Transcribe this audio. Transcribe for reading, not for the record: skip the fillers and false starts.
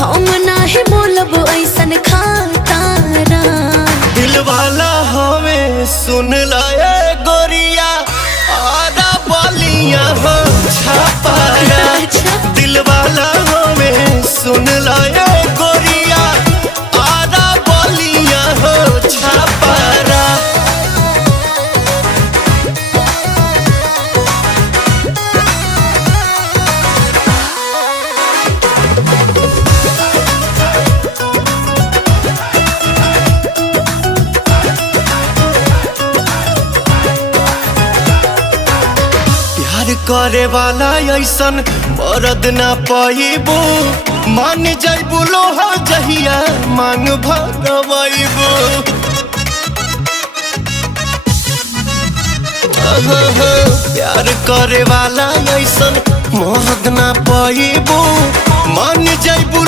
हम नाही बोलब ऐसन खातारा। दिल वाला हमें सुन लाए गोरिया आधा बलिया हो छापारा। दिल वाला हमें सुन लाए गोरिया आधा बलिया हो छापारा। प्यार करे वाला ऐसन मरद ना पाइबो। मान जाइबू लोहा जहिया मांग भगवाइबो। प्यार करे वाला ऐसन मरद ना पाइबो। मान जाइबू